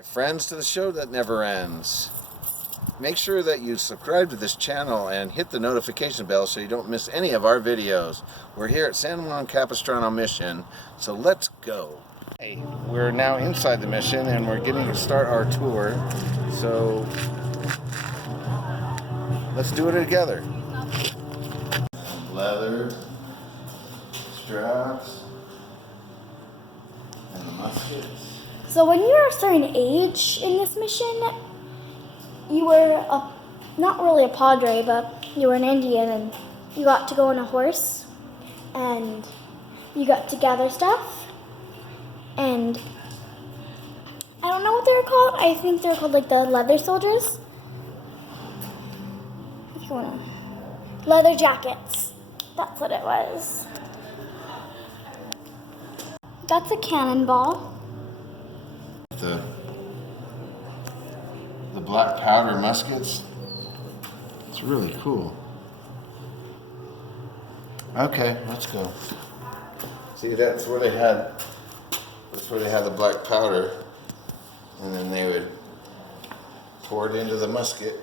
My friends, to the show that never ends. Make sure that you subscribe to this channel and hit the notification bell so you don't miss any of our videos. We're here at San Juan Capistrano Mission, so let's go. Hey, we're now inside the mission and we're getting to start our tour, so let's do it together. Leather straps and the muskets. So when you were a certain age in this mission, you were not really a padre, but you were an Indian, and you got to go on a horse, and you got to gather stuff, and I don't know what they were called. I think they're called like the leather soldiers. What's going on? Leather jackets. That's what it was. That's a cannonball. The black powder muskets. It's really cool. Okay, let's go. See, that's where they had the black powder, and then they would pour it into the musket,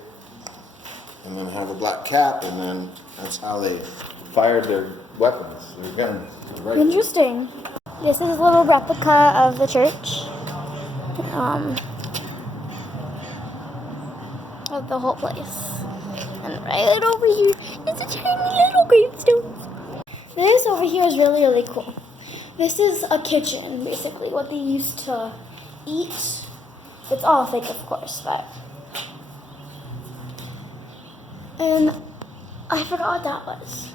and then have a black cap, and then that's how they fired their weapons, their guns. Right. Interesting. This is a little replica of the church. Of the whole place. And right over here is a tiny little gravestone. This over here is really, really cool. This is a kitchen, basically, what they used to eat. It's all fake, of course, but... And I forgot what that was.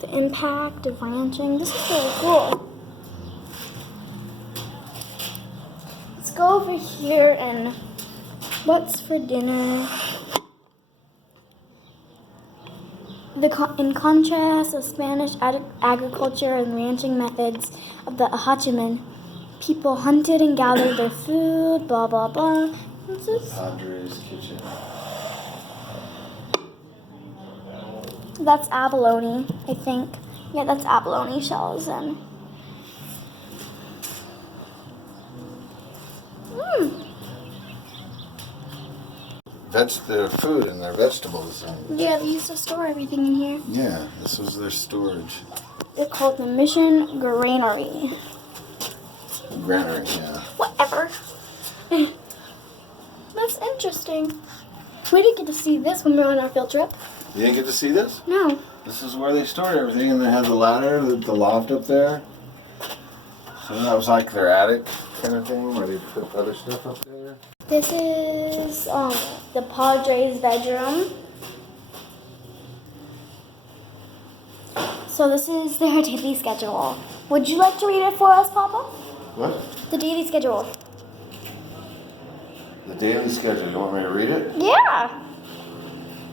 The impact of ranching. This is really cool. Let's go over here and what's for dinner? In contrast of Spanish agriculture and ranching methods of the Ahachiman, people hunted and gathered their food, blah, blah, blah. What's this? Padre's kitchen. That's abalone, I think. Yeah, that's abalone shells and... That's their food and their vegetables. Yeah, they used to store everything in here. Yeah, this was their storage. They're called the Mission Granary. Granary, yeah. Whatever. That's interesting. We didn't get to see this when we were on our field trip. You didn't get to see this? No. This is where they stored everything, and they had the ladder, the loft up there. So that was like their attic kind of thing, where they put other stuff up there. This is the Padre's bedroom. So this is their daily schedule. Would you like to read it for us, Papa? What? The daily schedule. The daily schedule. You want me to read it? Yeah.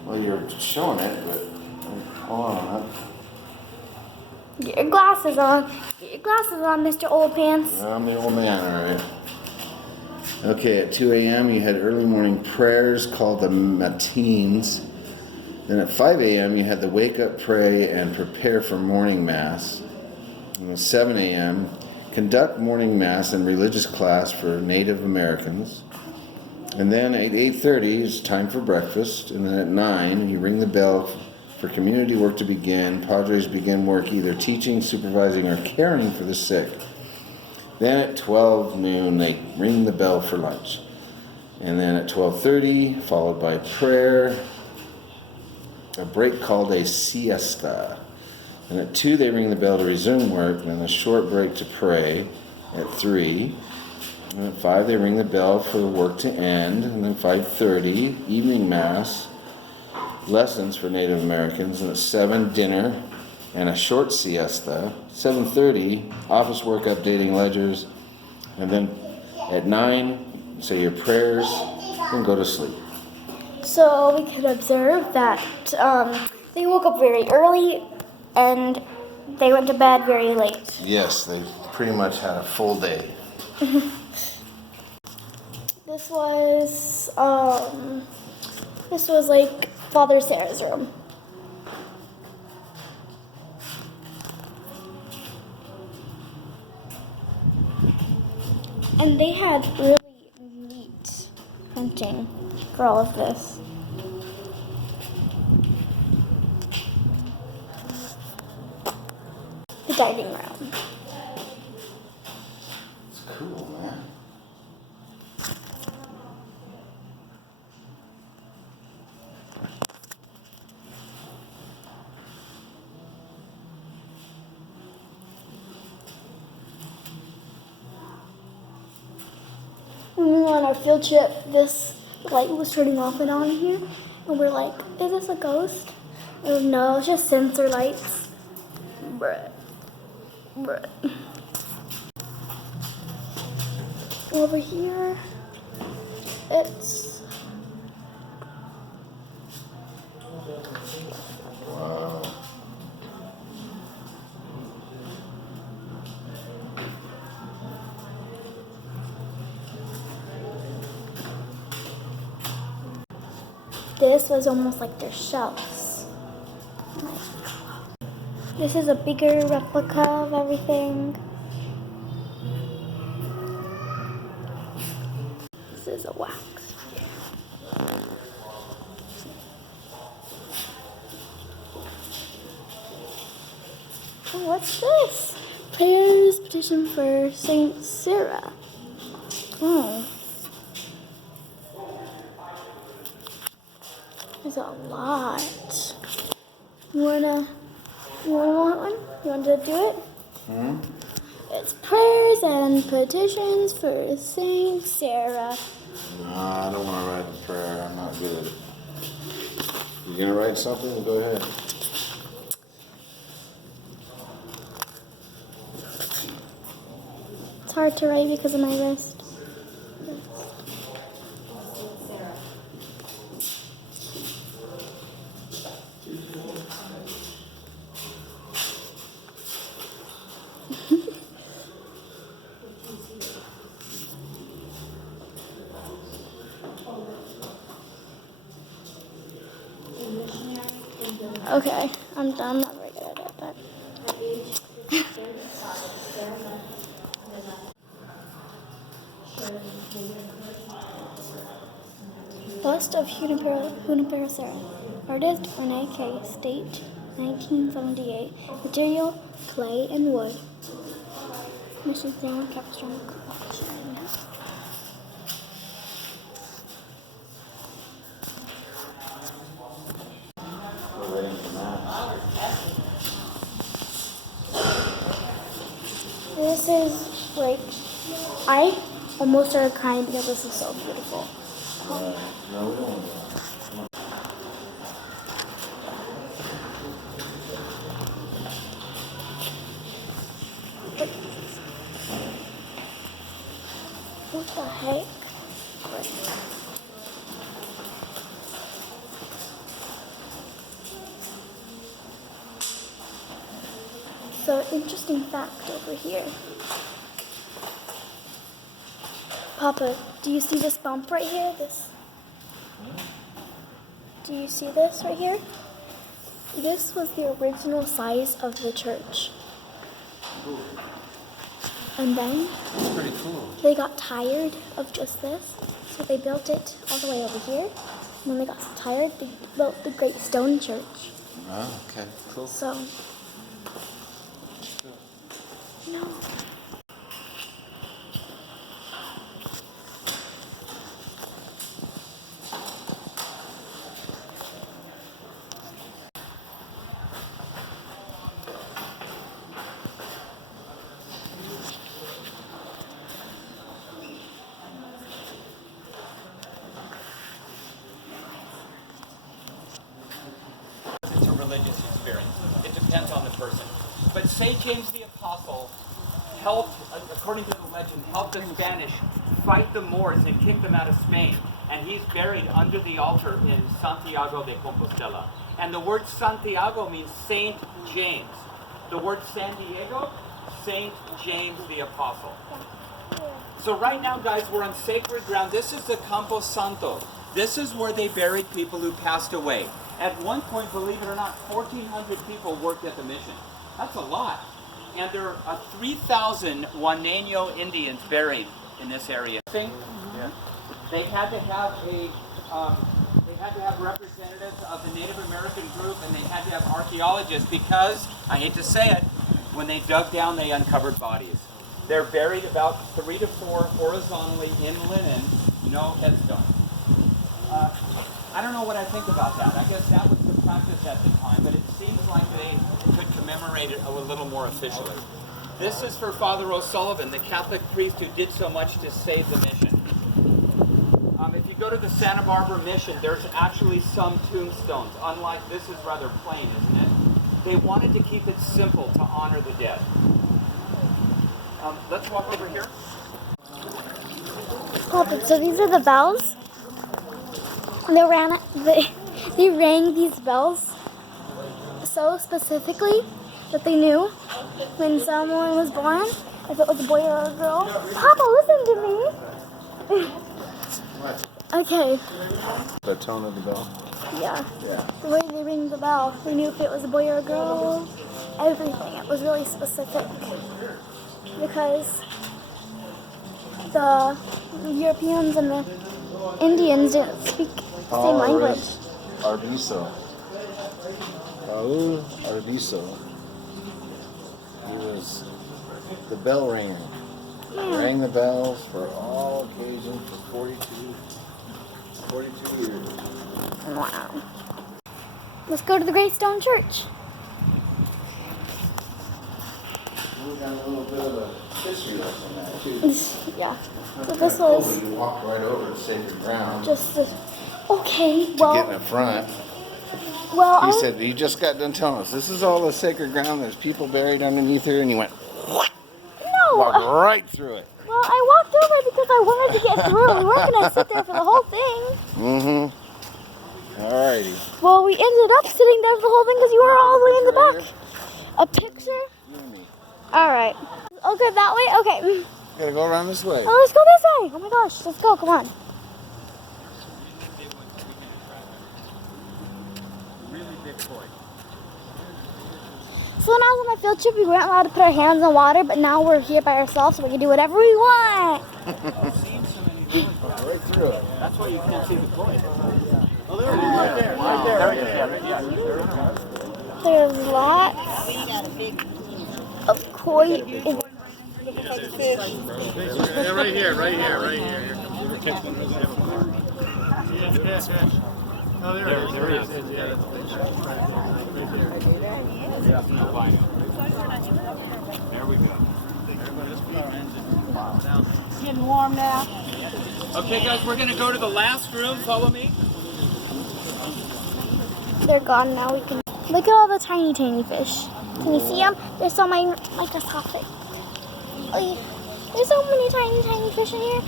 Well, you're showing it, but hold on. Get your glasses on. Get your glasses on, Mr. Old Pants. I'm the old man, all right. Okay, at 2 a.m. you had early morning prayers called the matins. Then at 5 a.m. you had the wake up, pray, and prepare for morning mass. And at 7 a.m. conduct morning mass and religious class for Native Americans. And then at 8:30 is time for breakfast. And then at 9 you ring the bell for community work to begin. Padres begin work either teaching, supervising, or caring for the sick. Then at 12 noon, they ring the bell for lunch. And then at 12:30, followed by prayer, a break called a siesta. And at 2, they ring the bell to resume work, and then a short break to pray at 3. And at 5, they ring the bell for the work to end. And then 5:30, evening mass, lessons for Native Americans. And at 7, dinner and a short siesta. 7:30, office work, updating ledgers. And then at 9, say your prayers and go to sleep. So we can observe that they woke up very early and they went to bed very late. Yes, they pretty much had a full day. This was like Father Sarah's room. And they had really neat hunting for all of this. The dining room. It's cool, man. When we were on our field trip, this light was turning off and on here. And we're like, is this a ghost? Oh, no, it's just sensor lights. Bruh. Bruh. Over here, it's... Wow. This was almost like their shelves. This is a bigger replica of everything. This is a wax. Oh, what's this? Prayers petition for Saint Sarah. Oh. There's a lot. You wanna want one? You want to do it? Hmm? It's prayers and petitions for Saint Sarah. No, I don't want to write a prayer. I'm not good at it. You gonna write something? Go ahead. It's hard to write because of my wrist. Okay, I'm done. I'm not very good at that. Bust of Junipero Sarah. Artist Rene K. State, 1978. Material clay and wood. Mission thing Capistrano collection. We're writing for that. This is like, I almost started crying because this is so beautiful. No, we don't want that. What the heck? So, interesting fact over here. Papa, do you see this bump right here? Do you see this right here? This was the original size of the church. And then That's pretty cool. they got tired of just this, so they built it all the way over here. And when they got tired, they built the Great Stone Church. Oh, okay, cool. So, no. It's a religious experience. It depends on the person. But St. James the Apostle helped, according to the legend, helped the Spanish fight the Moors and kick them out of Spain. And he's buried under the altar in Santiago de Compostela. And the word Santiago means Saint James. The word San Diego, Saint James the Apostle. So right now, guys, we're on sacred ground. This is the Campo Santo. This is where they buried people who passed away. At one point, believe it or not, 1,400 people worked at the mission. That's a lot. And there are 3,000 Juaneño Indians buried in this area. They had to have representatives of the Native American group, and they had to have archaeologists because, I hate to say it, when they dug down, they uncovered bodies. They're buried about 3 to 4 horizontally in linen, no headstone. I don't know what I think about that. I guess that was the practice at the time, but it seems like they could commemorate it a little more officially. This is for Father O'Sullivan, the Catholic priest who did so much to save the mission. If you go to the Santa Barbara mission, there's actually some tombstones. Unlike this is rather plain, isn't it? They wanted to keep it simple to honor the dead. Let's walk over here. So these are the bells. They rang these bells so specifically that they knew when someone was born, if it was a boy or a girl. Papa, listen to me. Okay. The tone of the bell. Yeah. The way they ring the bell, they knew if it was a boy or a girl. Everything. It was really specific because the Europeans and the Indians didn't speak the same language. Arviso. Raul Arviso. He was the bell ringer. Yeah. Rang the bells for all occasions for 42 years. Wow. Let's go to the Great Stone Church. We got a little bit of a history lesson now, too. Yeah. So this was You walked right over to sacred ground. just this. Okay, To get in well, the front. well, He said, you just got done telling us, this is all the sacred ground, there's people buried underneath here, and you went, walked no. right through it. Well, I walked over because I wanted to get through. We weren't going to sit there for the whole thing. Mm-hmm. Alrighty. Well, we ended up sitting there for the whole thing because you were all the way in the back. A picture? You and me. All right. Okay, that way? Okay. Gotta go around this way. Oh, let's go this way. Oh my gosh, let's go. Come on. Really big boy. So when I was on my field trip, we weren't allowed to put our hands in water, but now we're here by ourselves, so we can do whatever we want. Right through it. That's why you can't see the koi. Oh, there it is. Right there. Right there. There's lots of koi. Yeah, right here. Oh, there it is. Yeah, that's There we go. It's getting warm now. Okay, guys, we're going to go to the last room. Follow me. They're gone now. We can look at all the tiny fish. Can you see them? They're so microscopic. Oy. There's so many tiny fish in here.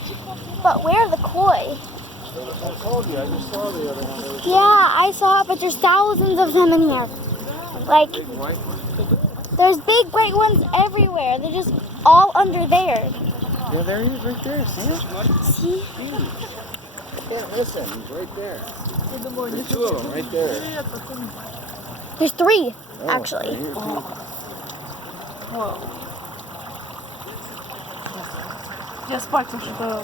But where are the koi? I told you, I just saw the other one. Yeah, I saw it, but there's thousands of them in here. Like, there's big white ones everywhere. They're just all under there. Yeah, there he is, right there. See? See? Can't miss him. He's right there. There's 2 of them right there. There's 3, Oh, actually. here, too. Я спать уже было.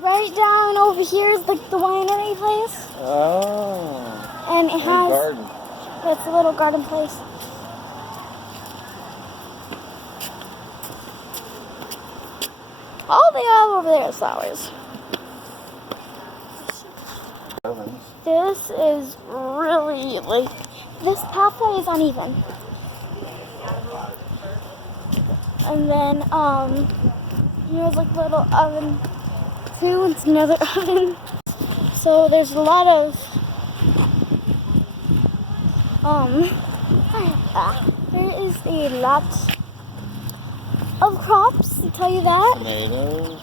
Right down over here is the winery place. Oh. And it has, Garden. it's a little garden place. All they have over there is flowers. This is really, this pathway is uneven. And then, here's like a little oven too, it's another oven. So there's a lot of, there is a lot of crops, I'll tell you that. Tomatoes.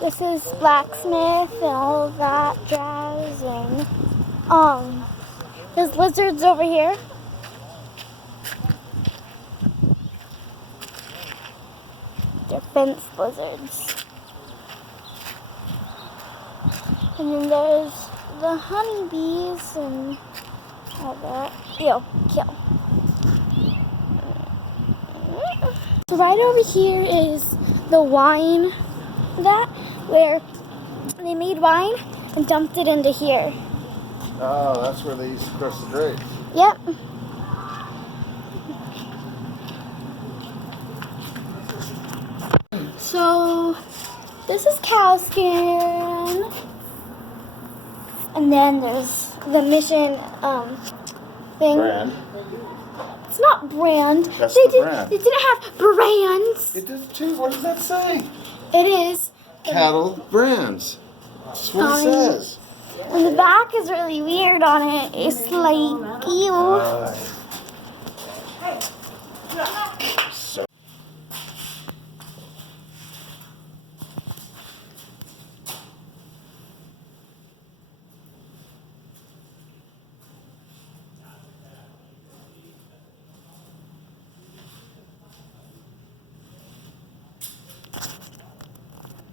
This is blacksmith and all of that jazz, and there's lizards over here. They're fence lizards. And then there's the honeybees and all that. Ew, kill. So right over here is the wine where they made wine and dumped it into here. Oh, that's where they used to crush the grapes. Yep. So this is cow skin. And then there's the mission thing. Brand. It's not brand. That's they the brand. They didn't have brands. It does too. What does that say? It is. Cattle brands. That's what it says. And the back is really weird on it. It's like, ew. So.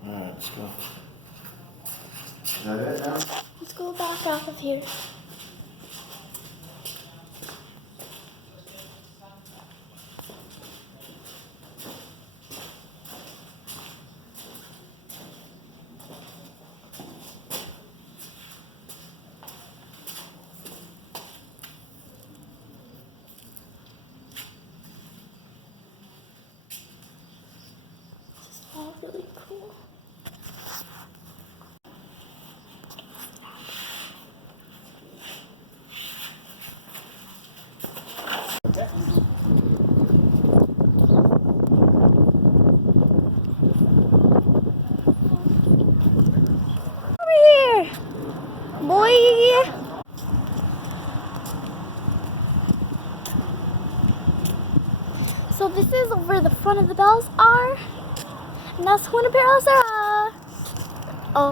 Alright, let's go. Is that it now? Let's go back off of here. This is all really cool. Over here, boy. So this is where the front of the bells are, and that's when a barrel Sarah. Oh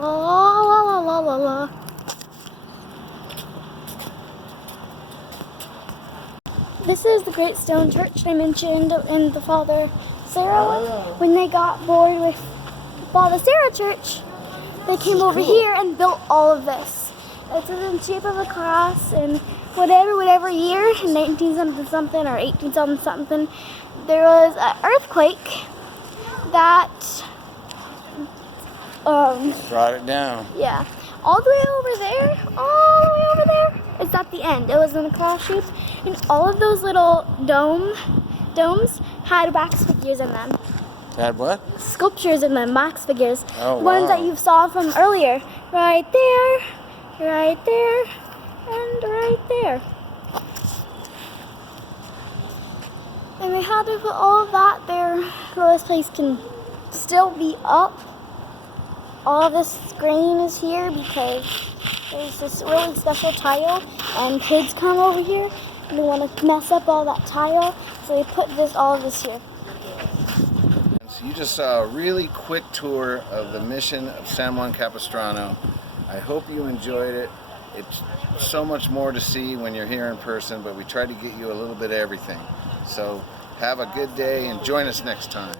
la la la la la. This is the Great Stone Church I mentioned in the Father Sarah one. When they got bored with Father Sarah Church, they came over here and built all of this. It's in the shape of a cross, and whatever year, 19 something or 18 something, there was an earthquake that Brought it down. yeah, all the way over there is at the end. It was in a cross shape, and all of those little domes had wax figures in them. Had what? Sculptures in them, wax figures. Oh, Ones that wow. you saw from earlier. Right there, and right there. And they had to put all of that there so this place can still be up. All of this grain is here because there's this really special tile, and kids come over here and they want to mess up all that tile, so they put all of this here. So you just saw a really quick tour of the mission of San Juan Capistrano. I hope you enjoyed it. It's so much more to see when you're here in person, but we tried to get you a little bit of everything. So have a good day and join us next time.